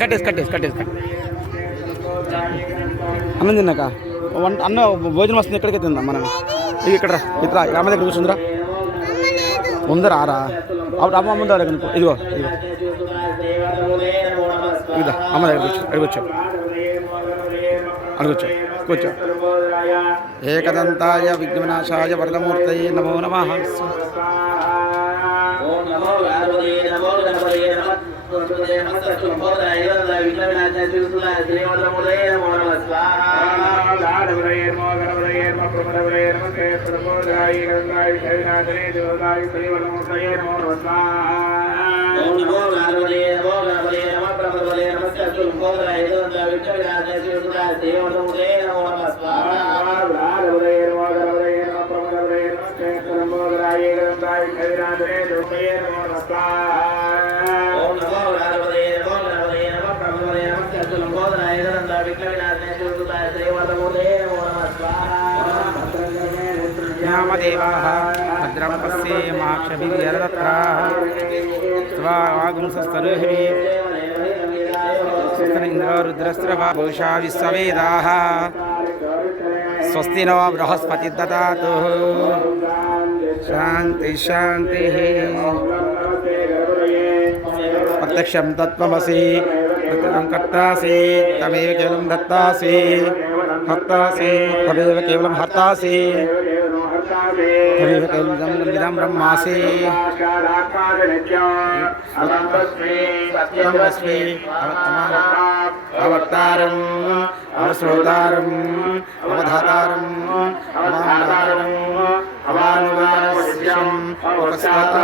కట్టేసి అన్నం తిన్నాక అన్న భోజనం వస్తుంది ఎక్కడికి తిందాం మనం ఇక్కడ ఇట్లా అమ్మ దగ్గర కూర్చుందిరా ఉందరా ఆరా అప్పుడు అమ్మ ముందు ఇదిగో ఇదా అమ్మ దగ్గర అడిగొచ్చు కూర్చో ఏకదంతాయ విఘ్నవినాశాయ వరదమూర్తయే నమో నమః. దేవాః భద్రం పశ్యేమాక్షభిర్యరత్రాః స్వాగుంసస్తనుః ఇంద్రో రుద్రస్రవా భూషా విశ్వవేదాః స్వస్తి నో బృహస్పతి దదాతు శాంతి ప్రత్యక్షం తత్వమసి ప్రత్యక్షం కర్తాసి తమేవ కేవలం దత్తాసి తమేవ కేవలం హర్తాసి తమేవ కేవలం ఇదం బ్రహ్మాసి అవతారం అవశ్రోతారం అవధాతారం అవానువారం అవానువారం ఉపస్థాత్